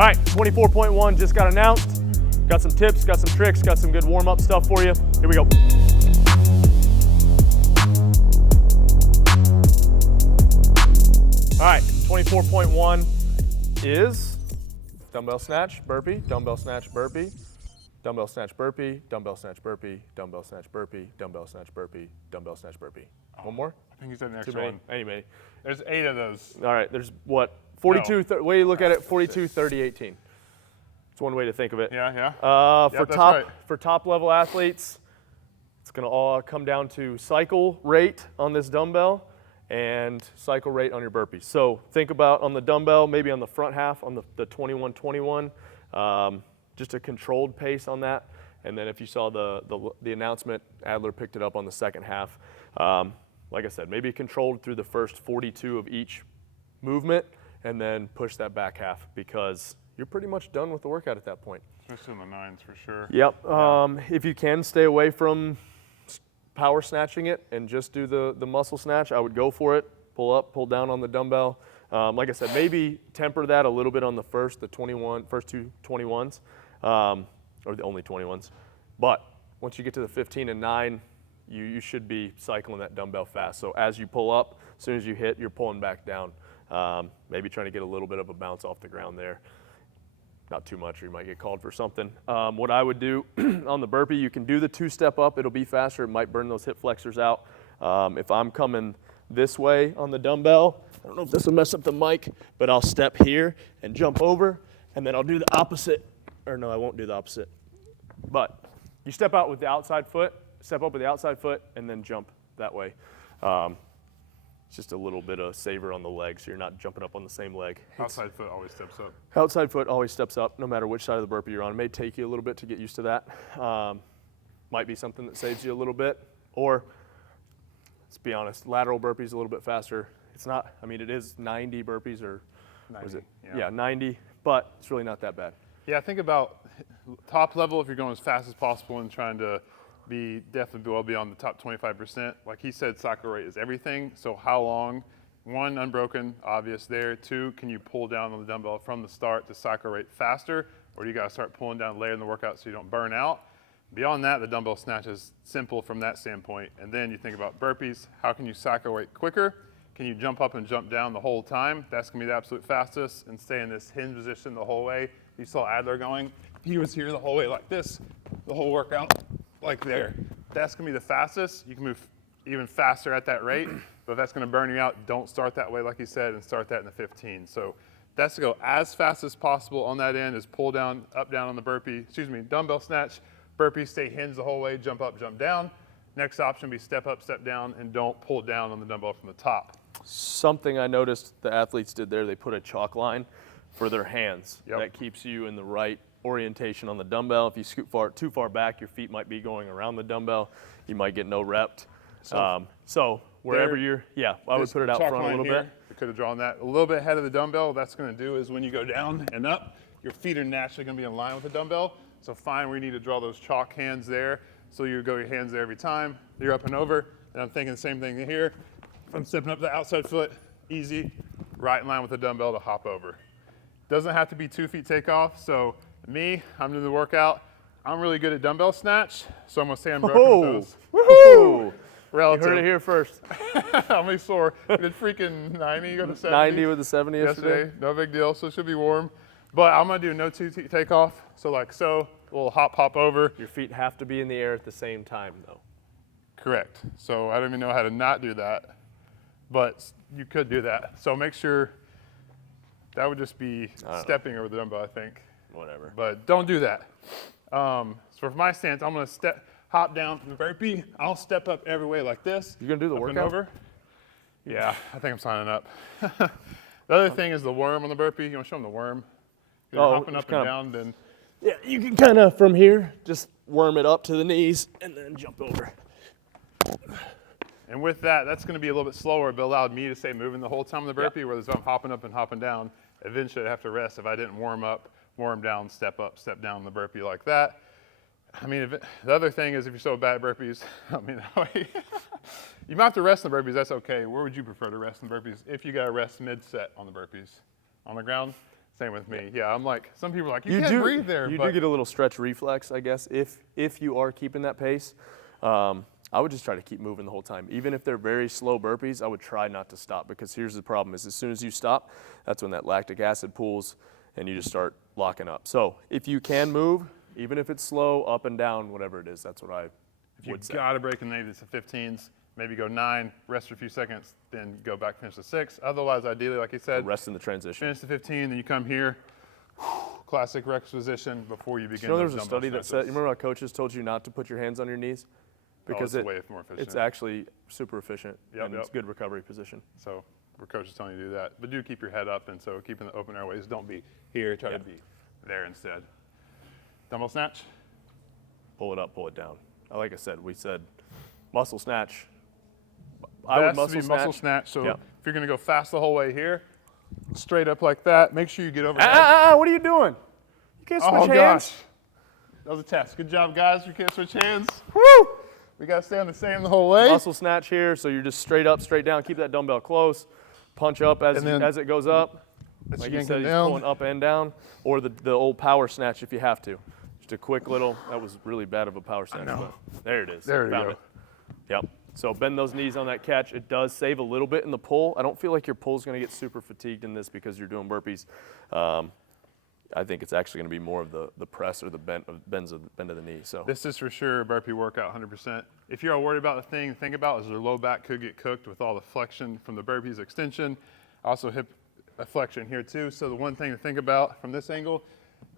All right, 24.1 just got announced. Got some tips, got some tricks, got some good warm-up stuff for you. Here we go. All right, 24.1 is dumbbell snatch, burpee, dumbbell snatch, burpee, dumbbell snatch, burpee, dumbbell snatch, burpee, dumbbell snatch, burpee, dumbbell snatch, burpee, dumbbell snatch, burpee. One more? I think you said the next Too many? one. Any many. There's 8 of those. All right, there's what? 42, No. way you look at it, 42, 30, 18. It's one way to think of it. Yeah, yeah. For top level athletes, it's gonna all come down to cycle rate on this dumbbell and cycle rate on your burpees. So think about on the dumbbell, maybe on the front half, on the 21-21, just a controlled pace on that. And then if you saw the announcement, Adler picked it up on the second half. Like I said, maybe controlled through the first 42 of each movement, and then push that back half because you're pretty much done with the workout at that point. Especially in the 9s for sure. Yep. If you can stay away from power snatching it and just do the muscle snatch, I would go for it. Pull up, pull down on the dumbbell. Like I said, maybe temper that a little bit on the first two 21s, or the only 21s. But once you get to the 15 and 9, you should be cycling that dumbbell fast. So as you pull up, as soon as you hit, you're pulling back down. Maybe trying to get a little bit of a bounce off the ground there. Not too much or you might get called for something. What I would do on the burpee, you can do the 2-step up. It'll be faster. It might burn those hip flexors out. If I'm coming this way on the dumbbell, I don't know if this will mess up the mic, but I'll step here and jump over, and then I'll do the opposite. Or no, I won't do the opposite. But you step out with the outside foot, step up with the outside foot, and then jump that way. It's just a little bit of savor on the leg, so you're not jumping up on the same leg. Outside foot always steps up. Outside foot always steps up, no matter which side of the burpee you're on. It may take you a little bit to get used to that. Might be something that saves you a little bit. Or, let's be honest, lateral burpees a little bit faster. It's not, I mean, it is 90 burpees, or 90, was it? Yeah, 90, but it's really not that bad. Yeah, think about top level if you're going as fast as possible and trying to be definitely well beyond the top 25%. Like he said, cycle rate is everything. So how long? 1, unbroken, obvious there. 2, can you pull down on the dumbbell from the start to cycle rate faster? Or do you gotta start pulling down later in the workout so you don't burn out? Beyond that, the dumbbell snatch is simple from that standpoint. And then you think about burpees. How can you cycle rate quicker? Can you jump up and jump down the whole time? That's gonna be the absolute fastest, and stay in this hinge position the whole way. You saw Adler going. He was here the whole way like this, the whole workout. Like there. That's gonna be the fastest. You can move even faster at that rate, but if that's gonna burn you out, don't start that way like he said, and start that in the 15. So that's to go as fast as possible on that end, is pull down, up, down on the burpee, dumbbell snatch, burpee, stay hinged the whole way, jump up, jump down. Next option be step up, step down, and don't pull down on the dumbbell from the top. Something I noticed the athletes did there, they put a chalk line for their hands. Yep. That keeps you in the right orientation on the dumbbell. If you scoot too far back, your feet might be going around the dumbbell. You might get no repped. So wherever I would put it out front a little bit. We could have drawn that a little bit ahead of the dumbbell. What that's going to do is when you go down and up, your feet are naturally going to be in line with the dumbbell. So find where you need to draw those chalk hands there. So you go your hands there every time. You're up and over. And I'm thinking the same thing here. I'm stepping up the outside foot, easy, right in line with the dumbbell to hop over. Doesn't have to be 2 feet takeoff. So me, I'm doing the workout. I'm really good at dumbbell snatch, so I'm gonna say I'm broken with those. Woohoo! Relative. You heard it here first. I'm really sore. We did freaking 90, go to 70. 90 with the 70 yesterday. No big deal, so it should be warm. But I'm gonna do no 2 feet takeoff. So like so, a little hop over. Your feet have to be in the air at the same time though. Correct. So I don't even know how to not do that, but you could do that. So make sure, that would just be stepping over the dumbbell, I think. Whatever. But don't do that. So for my stance, I'm gonna hop down from the burpee. I'll step up every way like this. You're gonna do the up workout? and over. Yeah, I think I'm signing up. The other thing is the worm on the burpee. You wanna show them the worm? You're hopping up and down, then. Yeah, you can kind of from here, just worm it up to the knees and then jump over. And with that, that's gonna be a little bit slower, but allowed me to stay moving the whole time on the burpee, whereas if I'm hopping up and hopping down, eventually I'd have to rest if I didn't warm up, warm down, step up, step down the burpee like that. I mean, the other thing is if you're so bad at burpees, I mean, you might have to rest in the burpees, that's okay. Where would you prefer to rest in the burpees if you got to rest mid-set on the burpees? On the ground? Same with me. Yeah, I'm like, some people are like, you can't breathe there. You but do get a little stretch reflex, I guess, if you are keeping that pace. I would just try to keep moving the whole time. Even if they're very slow burpees, I would try not to stop, because here's the problem is as soon as you stop, that's when that lactic acid pools and you just start locking up. So if you can move, even if it's slow, up and down, whatever it is, that's what I would say. You've got to break in maybe to 15s, maybe go 9, rest for a few seconds, then go back, finish the 6. Otherwise, ideally, like you said, Rest in the transition. finish the 15, then you come here, classic Rex position before you begin. You know, there was those a study dumbbell that said, snatches. you remember how coaches told you not to put your hands on your knees? Because it's way more efficient. it's actually super efficient and it's Yep. good recovery position. So where coaches telling you to do that. But do keep your head up, and so keeping the open airways. Don't be here, try to be there instead. Dumbbell snatch. Pull it up, pull it down. Like I said, we said muscle snatch. I would Best to be muscle snatch. So Yep. if you're going to go fast the whole way here, straight up like that, make sure you get over What are you doing? You can't switch Oh, hands. gosh. That was a test. Good job, guys. You can't switch hands. Woo! We got to stay on the same the whole way. Muscle snatch here, so you're just straight up, straight down. Keep that dumbbell close. Punch up as, And then as it goes up. Let's Like yank you said, it he's down. pulling up and down. Or the old power snatch if you have to. Just a quick little, that was really bad of a power snatch. know. But there it is. There we Found go. it. Yep. So bend those knees on that catch. It does save a little bit in the pull. I don't feel like your pull's going to get super fatigued in this because you're doing burpees. I think it's actually going to be more of the press or the bend of the knee. So This is for sure a burpee workout, 100%. If you're all worried about the thing to think about is your low back could get cooked with all the flexion from the burpees extension. Also hip flexion here too. So the one thing to think about from this angle,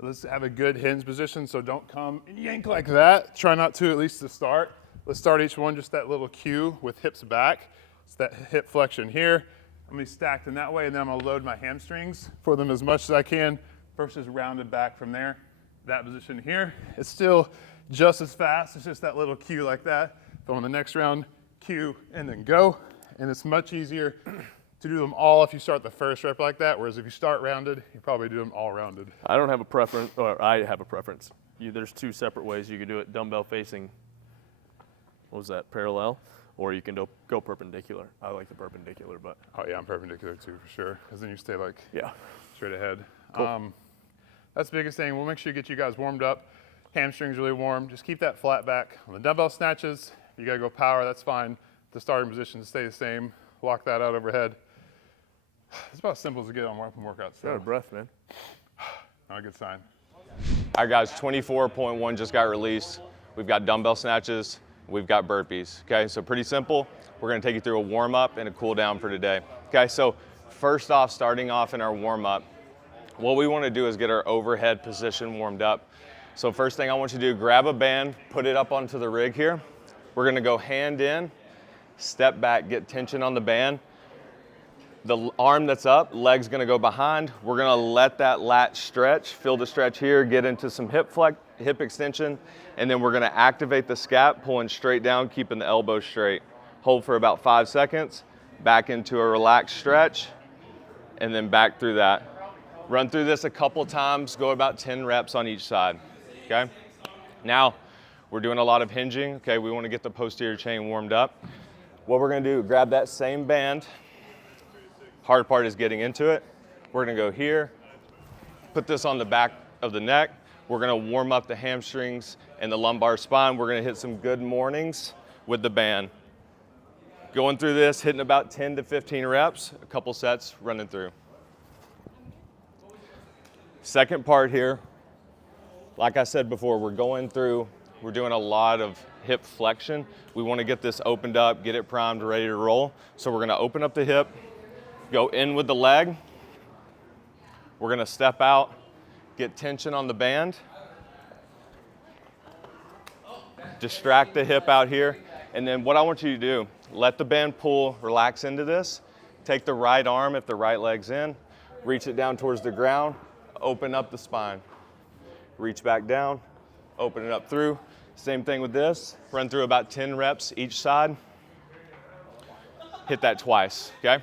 let's have a good hinge position. So don't come and yank like that. Try not to, at least to start. Let's start each one just that little cue with hips back. It's that hip flexion here. I'm gonna be stacked in that way, and then I'm gonna load my hamstrings for them as much as I can versus rounded back from there. That position here, it's still just as fast. It's just that little cue like that. But on the next round, cue and then go. And it's much easier to do them all if you start the first rep like that, whereas if you start rounded, you probably do them all rounded. I don't have a preference, or I have a preference. There's two separate ways you could do it. Dumbbell facing, what was that, parallel? Or you can go perpendicular. I like the perpendicular, but. Oh yeah, I'm perpendicular too, for sure. Because then you stay like straight ahead. Cool. That's the biggest thing. We'll make sure you get you guys warmed up. Hamstrings really warm. Just keep that flat back. On the dumbbell snatches, you gotta go power, that's fine. The starting position stay the same. Lock that out overhead. It's about as simple as it gets on open workouts. You're out of breath, man. Not a good sign. All right, guys, 24.1 just got released. We've got dumbbell snatches, we've got burpees, okay? So pretty simple. We're gonna take you through a warm-up and a cool-down for today. Okay, so first off, starting off in our warm-up, what we wanna do is get our overhead position warmed up. So first thing I want you to do, grab a band, put it up onto the rig here. We're gonna go hand in, step back, get tension on the band. The arm that's up, leg's gonna go behind. We're gonna let that lat stretch, feel the stretch here, get into some hip extension, and then we're gonna activate the scap, pulling straight down, keeping the elbow straight. Hold for about 5 seconds, back into a relaxed stretch, and then back through that. Run through this a couple times, go about 10 reps on each side, okay? Now, we're doing a lot of hinging, okay? We wanna get the posterior chain warmed up. What we're gonna do, grab that same band. Hard part is getting into it. We're gonna go here, put this on the back of the neck. We're gonna warm up the hamstrings and the lumbar spine. We're gonna hit some good mornings with the band. Going through this, hitting about 10 to 15 reps, a couple sets running through. Second part here, like I said before, we're doing a lot of hip flexion. We wanna get this opened up, get it primed, ready to roll. So we're gonna open up the hip, go in with the leg. We're gonna step out, get tension on the band. Distract the hip out here. And then what I want you to do, let the band pull, relax into this. Take the right arm if the right leg's in, reach it down towards the ground, open up the spine. Reach back down, open it up through. Same thing with this, run through about 10 reps each side. Hit that twice, okay?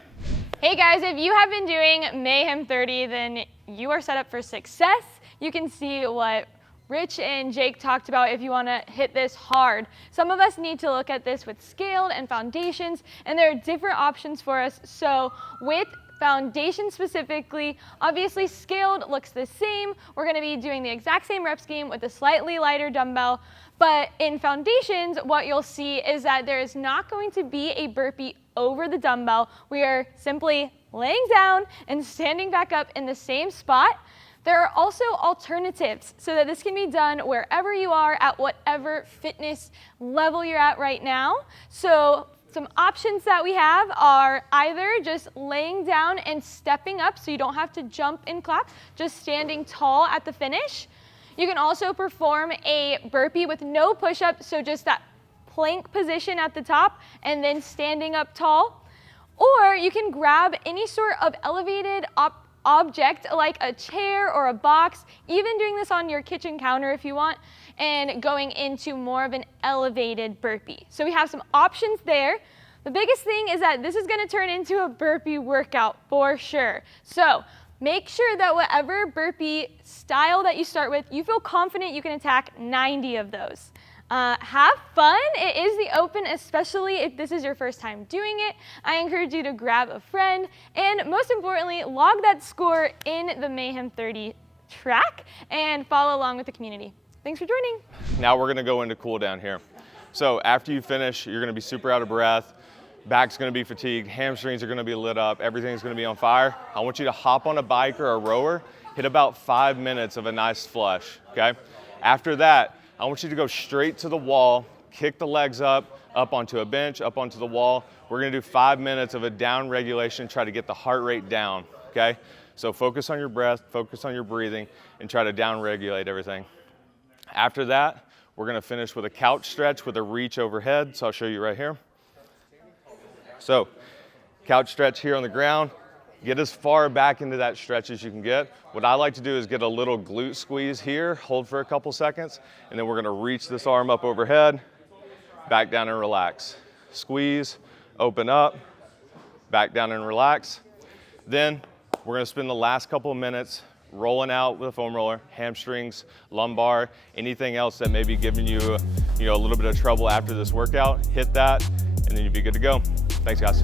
Hey guys, if you have been doing Mayhem 30, then you are set up for success. You can see what Rich and Jake talked about if you want to hit this hard. Some of us need to look at this with scaled and foundations, and there are different options for us. So with Foundation specifically, obviously scaled looks the same. We're gonna be doing the exact same rep scheme with a slightly lighter dumbbell, but in foundations, what you'll see is that there is not going to be a burpee over the dumbbell. We are simply laying down and standing back up in the same spot. There are also alternatives so that this can be done wherever you are at whatever fitness level you're at right now. So some options that we have are either just laying down and stepping up so you don't have to jump and clap, just standing tall at the finish. You can also perform a burpee with no push-up, so just that plank position at the top and then standing up tall. Or you can grab any sort of elevated object like a chair or a box, even doing this on your kitchen counter if you want, and going into more of an elevated burpee. So we have some options there. The biggest thing is that this is going to turn into a burpee workout for sure. So make sure that whatever burpee style that you start with, you feel confident you can attack 90 of those. Have fun. It is the open, especially if this is your first time doing it. I encourage you to grab a friend and most importantly, log that score in the Mayhem 30 track and follow along with the community. Thanks for joining. Now we're gonna go into cool down here. So after you finish, you're gonna be super out of breath, back's gonna be fatigued, hamstrings are gonna be lit up, everything's gonna be on fire. I want you to hop on a bike or a rower, hit about 5 minutes of a nice flush, okay? After that, I want you to go straight to the wall, kick the legs up onto a bench, up onto the wall. We're gonna do 5 minutes of a down regulation, try to get the heart rate down, okay? So focus on your breath, focus on your breathing, and try to down regulate everything. After that, we're gonna finish with a couch stretch with a reach overhead. So I'll show you right here. So couch stretch here on the ground. Get as far back into that stretch as you can get. What I like to do is get a little glute squeeze here, hold for a couple seconds, and then we're gonna reach this arm up overhead, back down and relax. Squeeze, open up, back down and relax. Then we're gonna spend the last couple of minutes rolling out with a foam roller, hamstrings, lumbar, anything else that may be giving you, a little bit of trouble after this workout. Hit that, and then you'll be good to go. Thanks, guys.